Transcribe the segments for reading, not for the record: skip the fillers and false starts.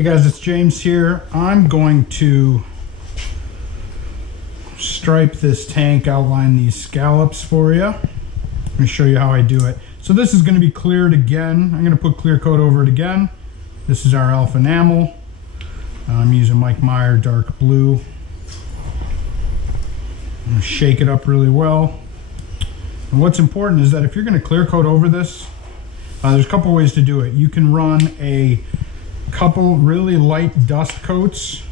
Hey guys, it's James here. I'm going to stripe this tank, outline these scallops for you. Let me show you how I do it. So this is going to be cleared again. I'm going to put clear coat over it again. This is our Alphanamel. I'm using Mike Meyer dark blue. I'm going to shake it up really well. And what's important is that if you're going to clear coat over this, there's a couple ways to do it. You can run a couple really light dust coats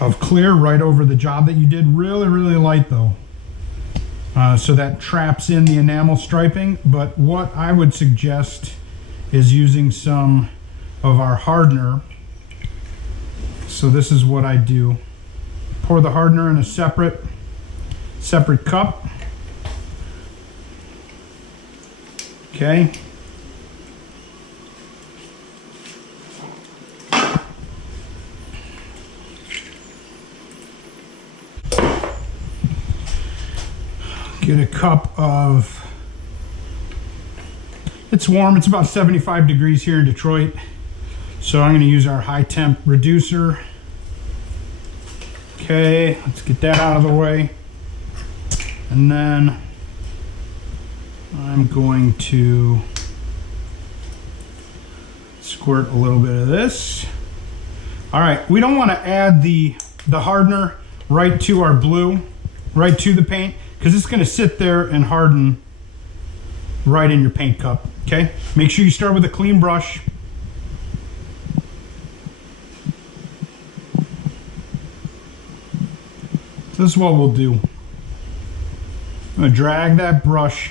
of clear right over the job that you did. Really, really light though. So that traps in the enamel striping. But what I would suggest is using some of our hardener. So this is what I do. Pour the hardener in a separate cup. Okay. Get a cup of, it's warm, it's about 75 degrees here in Detroit. So I'm going to use our high temp reducer. Okay, let's get that out of the way. And then I'm going to squirt a little bit of this. All right, we don't want to add the hardener right to our blue, right to the paint, because it's going to sit there and harden right in your paint cup. Okay, make sure you start with a clean brush. So this is what we'll do. I'm going to drag that brush.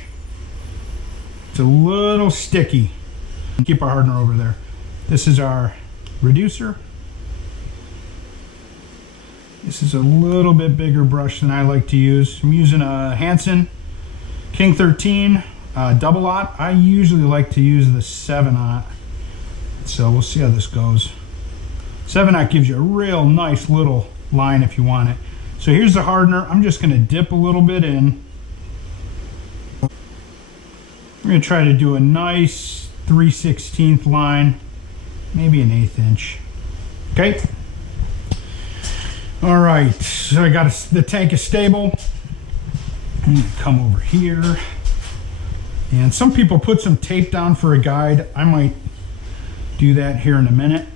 It's a little sticky. Keep our hardener over there. This is our reducer. This is a little bit bigger brush than I like to use. I'm using a Hansen King 13 double aught. I usually like to use the 7/0. So we'll see how this goes. 7/0 gives you a real nice little line if you want it. So here's the hardener. I'm just going to dip a little bit in. I'm going to try to do a nice 3/16 line, maybe an 1/8 inch. Okay. All right, so I got the tank is stable. I'm going to come over here. And some people put some tape down for a guide. I might do that here in a minute.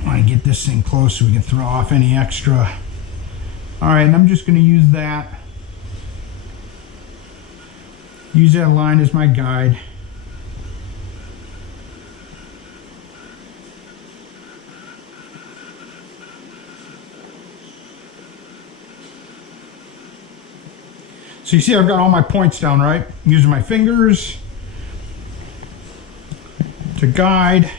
I want to get this thing close so we can throw off any extra. All right, and I'm just going to use that. Use that line as my guide. So you see I've got all my points down, right? I'm using my fingers to guide.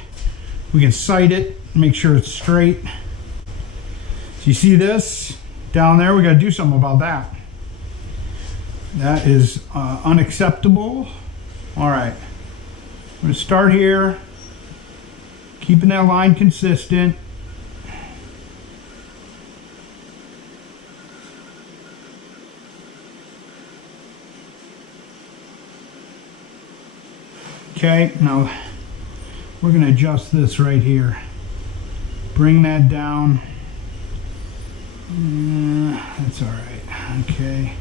We can sight it, make sure it's straight. So you see this down there? We got to do something about that. That is unacceptable. All right, I'm going to start here, keeping that line consistent. Okay, now we're going to adjust this right here. Bring that down. That's all right. Okay.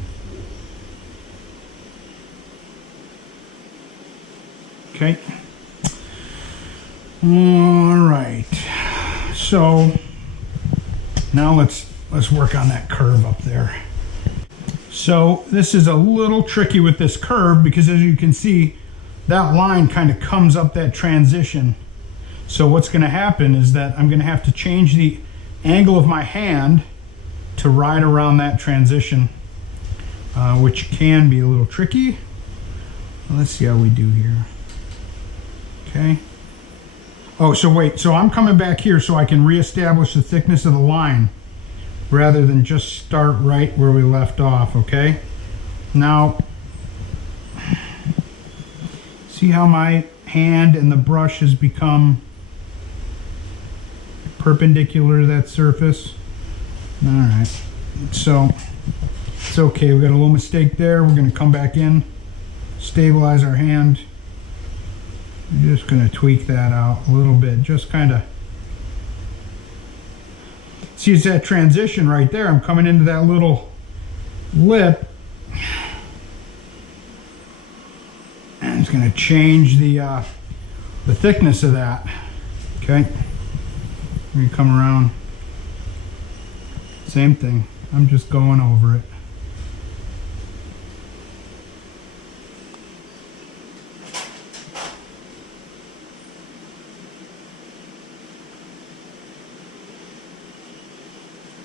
Okay. All right. So now let's work on that curve up there. So this is a little tricky with this curve because, as you can see, that line kind of comes up that transition. So what's going to happen is that I'm going to have to change the angle of my hand to ride around that transition, which can be a little tricky. Let's see how we do here. Okay. Oh, so wait, so I'm coming back here so I can reestablish the thickness of the line rather than just start right where we left off, okay? Now, see how my hand and the brush has become perpendicular to that surface? All right, so it's okay. We got a little mistake there. We're going to come back in, stabilize our hand. I'm just going to tweak that out a little bit, just kind of. See, it's that transition right there. I'm coming into that little lip, and it's going to change the thickness of that. Okay, we come around, same thing. I'm just going over it.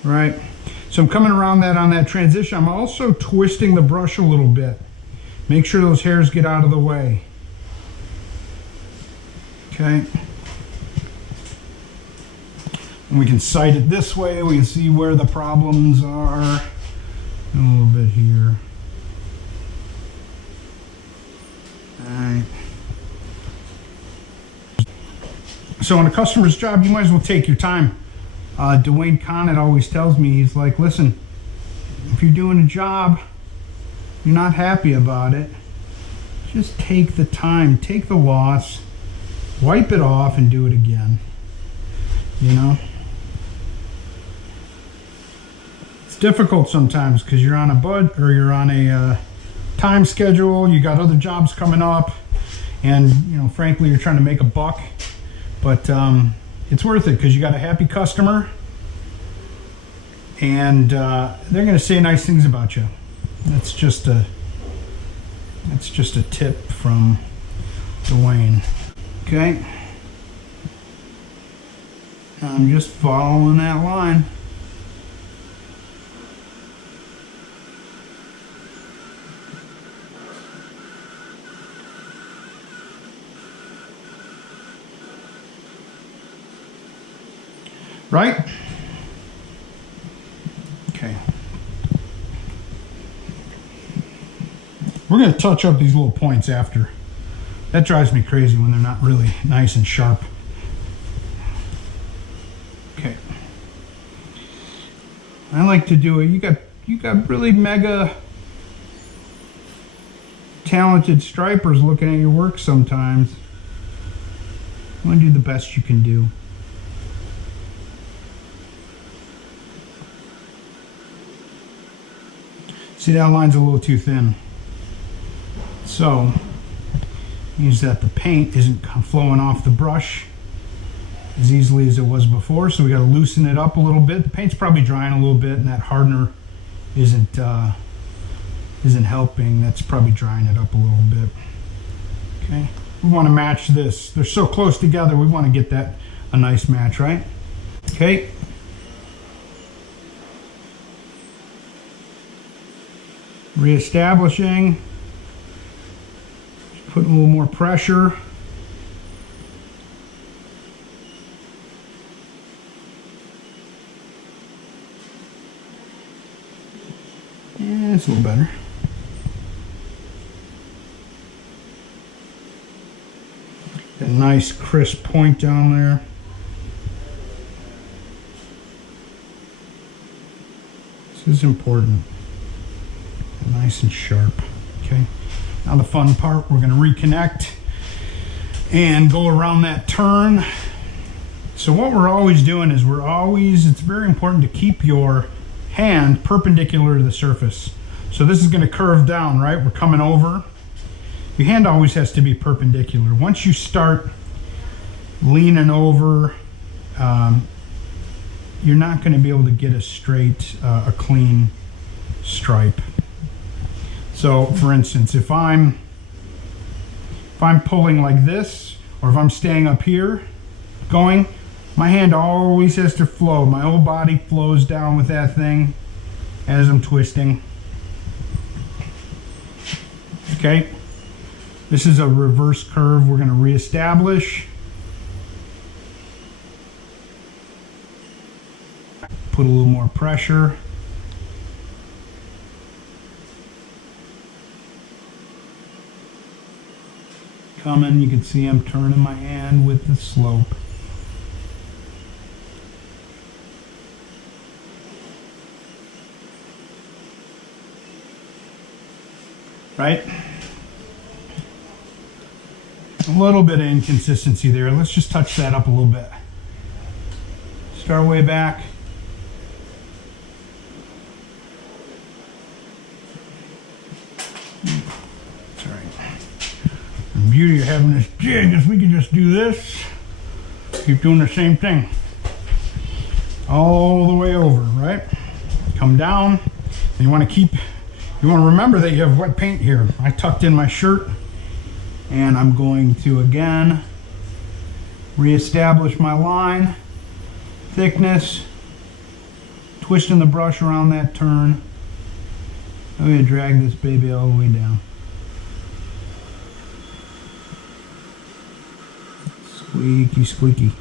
Right, so I'm coming around that on that transition. I'm also twisting the brush a little bit. Make sure those hairs get out of the way. Okay. And we can sight it this way. We can see where the problems are. A little bit here. All right. So on a customer's job, you might as well take your time. Dwayne Conant always tells me, he's like, listen, if you're doing a job, you're not happy about it, just take the time, take the loss, wipe it off and do it again. You know? It's difficult sometimes because you're on a you're on a time schedule, you got other jobs coming up, and you know, frankly, you're trying to make a buck, but it's worth it because you got a happy customer, and they're going to say nice things about you. That's just a tip from Dwayne. Okay, I'm just following that line. Right? Okay. We're going to touch up these little points after. That drives me crazy when they're not really nice and sharp. Okay. I like to do it. You got really mega talented stripers looking at your work sometimes. You want to do the best you can do. See, that line's a little too thin. So, means that the paint isn't flowing off the brush as easily as it was before, so we got to loosen it up a little bit. The paint's probably drying a little bit, and that hardener isn't helping. That's probably drying it up a little bit. Okay, we want to match this. They're so close together, we want to get that a nice match, right? Okay. Reestablishing, putting a little more pressure. Yeah, it's a little better. A nice crisp point down there. This is important. Nice and sharp. Okay, now the fun part, we're going to reconnect and go around that turn. So what we're always doing is it's very important to keep your hand perpendicular to the surface. So this is going to curve down, right? We're coming over. Your hand always has to be perpendicular. Once you start leaning over, you're not going to be able to get a straight, a clean stripe. So, for instance, if I'm pulling like this, or if I'm staying up here, going, my hand always has to flow. My whole body flows down with that thing as I'm twisting. Okay, this is a reverse curve. We're going to reestablish. Put a little more pressure. Coming, you can see I'm turning my hand with the slope. Right? A little bit of inconsistency there. Let's just touch that up a little bit. Start way back. That's all right. The beauty of having this jig is we can just do this. Keep doing the same thing. All the way over, right? Come down. And you want to remember that you have wet paint here. I tucked in my shirt. And I'm going to again reestablish my line, thickness, twisting the brush around that turn. I'm going to drag this baby all the way down. Squeaky, squeaky.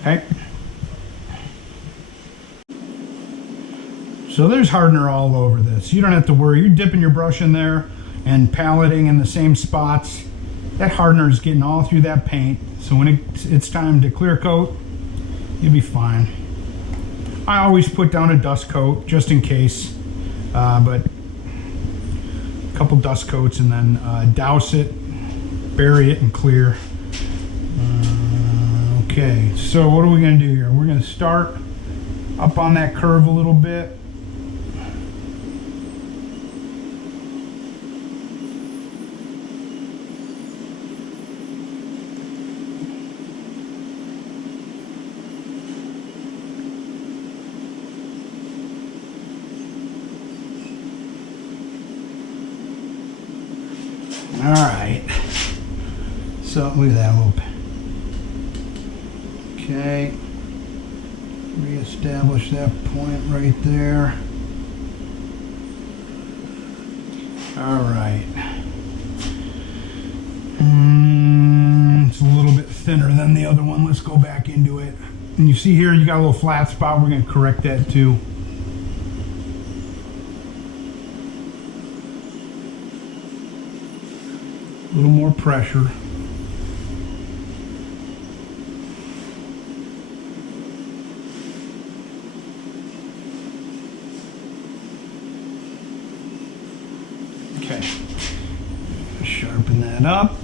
Okay. So there's hardener all over this. You don't have to worry. You're dipping your brush in there and paleting in the same spots. That hardener is getting all through that paint. So when it's time to clear coat, you'll be fine. I always put down a dust coat just in case, but a couple dust coats and then douse it, bury it, and clear. Okay, so what are we going to do here? We're going to start up on that curve a little bit. All right, so look at that little. Okay, reestablish that point right there. All right, it's a little bit thinner than the other one. Let's go back into it. And you see here, you got a little flat spot. We're going to correct that too. A little more pressure. Okay, sharpen that up.